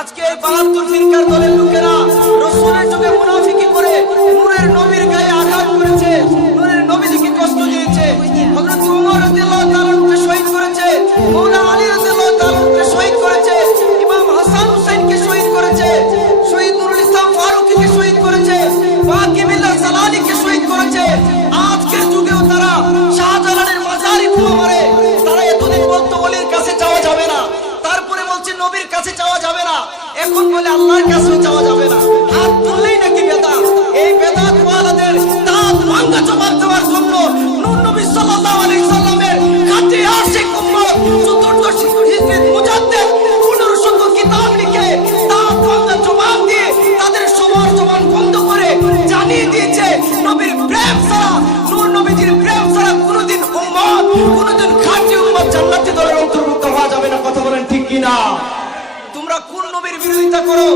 আজকে এই 72 ফিরকার দলের লোকেরা রাসূলের যুগে মুনাফিকি করে নূরের নবীর গায়ে আঘাত করেছে, নূরের নবীকে কষ্ট দিয়েছে। হযরত ওমর রাদিয়াল্লাহু তাআলা কে শহীদ করেছে, মাওলানা আলী রাদিয়াল্লাহু তাআলা কে শহীদ করেছে, ইমাম হাসান হুসাইনকে শহীদ করেছে, শহীদ নুরুল ইসলাম ফারুকীকে শহীদ করেছে, বাকি বিল্লাহ সালালিকে শহীদ করেছে। আজকের যুগেও তারা শাহজালালের মাজারে কুয়া মারে। তারা এতদিন বলতো ওলির কাছে যাওয়া যাবে না, তারপরে বলছে নবীর কাছে যাওয়া যাবে না, এখন বলে আল্লাহর কাছেও যাওয়া যাবে না। হাত তুললেই নাকি বেদাত। এই বেদাত ওয়ালাদের দাঁত ভাঙা জবাব দেওয়ার জন্য নূর নবী সাল্লাল্লাহু আলাইহি সাল্লামের খাঁটি আশিক উম্মত চতুর্দশ হিজরিত মুজাদ্দিদ 1500 কিতাব লিখে দাঁত ভাঙা জবাব দিয়ে তাদের সবার জবান বন্ধ করে জানিয়ে দিয়েছে নবীর প্রেম ছাড়া, নূর নবীজির প্রেম ছাড়া কোনোদিন উম্মত, কোনোদিন খাঁটি উম্মত জান্নাতি দলের অন্তর্ভুক্ত হওয়া যাবে না। কথা বলেন ঠিক কি না? তোমরা কোন নবীর বিরোধিতা করো?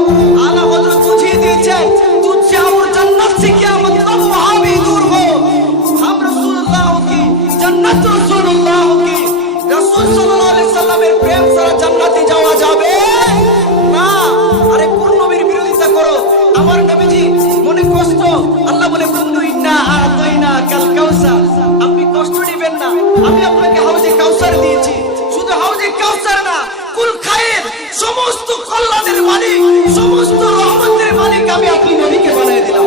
আলা হযরত বুঝিয়ে দিয়েছেন তুঝে और जन्नत से क्या मतलब वहां भी दूर हो, हम रसूलुल्लाह की जन्नत रसूलुल्लाह की, রাসূল সাল্লাল্লাহু আলাইহি সাল্লামের প্রেম ছাড়া জান্নাতে যাওয়া যাবে না। আরে কোন নবীর বিরোধিতা করো? আমার নবীজি মনে কষ্ট, আল্লাহ বলে বন্ধু ইন্না আতাইনা কাল কাউসার, আপনি কষ্ট নেবেন না, আমি আপনাকে হাউজে কাউসার দিয়েছি। শুধু হাউজে কাউসার না, কুল খায়ের, সমস্ত কল্যাণের মালিক, সমস্ত রহমতের মালিক আমি আপনি নবীকে বানিয়ে দিলাম।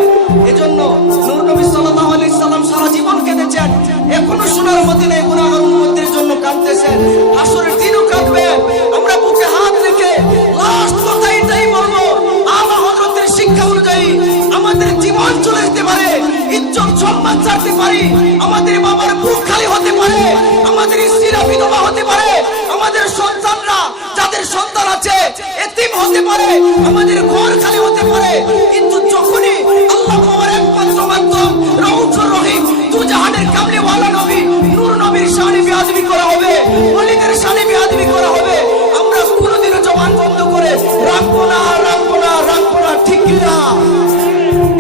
এজন্য নূর নবী সাল্লাল্লাহু আলাইহি সাল্লাম সারা জীবন কেঁদেছেন, এখনো সোনার মদিনায় গুনাহগার উম্মতের জন্য কাঁদতেছেন, হাসরের দিনও কাঁদবেন। আমরা বুকে হাত রেখে লাস্ট কথা এটাই বলবো, আলা হযরতের শিক্ষা অনুযায়ী আমাদের জীবন চলে যেতে পারে, ইজ্জত সম্মান ছাড়তে পারি, আমাদের বাবার বুক খালি হতে পারে, আমাদের স্ত্রীরা বিধবা হতে পারে, আমাদের সন্তানরা যাদের সন্তান আছে এতিম হতে পারে, আমাদের ঘর খালি হতে পারে, কিন্তু যখনই আল্লাহ আমার একমাত্র মাধ্যম রাউফুর রহিম দু জাহানের কামলি ওয়ালা নবী নূর নবীর শানে বেয়াদবি করা হবে, ওলিদের শানে বেয়াদবি করা হবে, আমরা কোনোদিনও জবান বন্ধ করে রাখবো না, রাখবো না, রাখবো না। ঠিক কি না?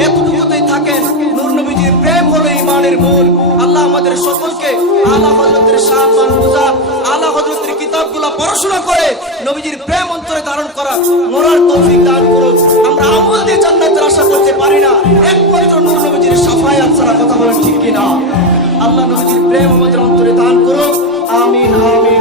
এতটুকুতেই থাকেন। নূর নবীজির প্রেম হলো ঈমানের মূল। আল্লাহ আমাদের সকলকে আলা হযরতের শান বুঝা, আলা হযরতের কিতাবগুলো পড়াশোনা করে নবীজির প্রেম অন্তরে ধারণ করা মরার তৌফিক দান করুন। আমরা আমল দিয়ে জান্নাতের আশা করতে পারি না, একমাত্র নূর নবীজির শাফায়াত ছাড়া। কথা বলেন ঠিক কি না? আল্লাহ নবীজির প্রেম আমাদের অন্তরে দান করুন। আমিন আমিন।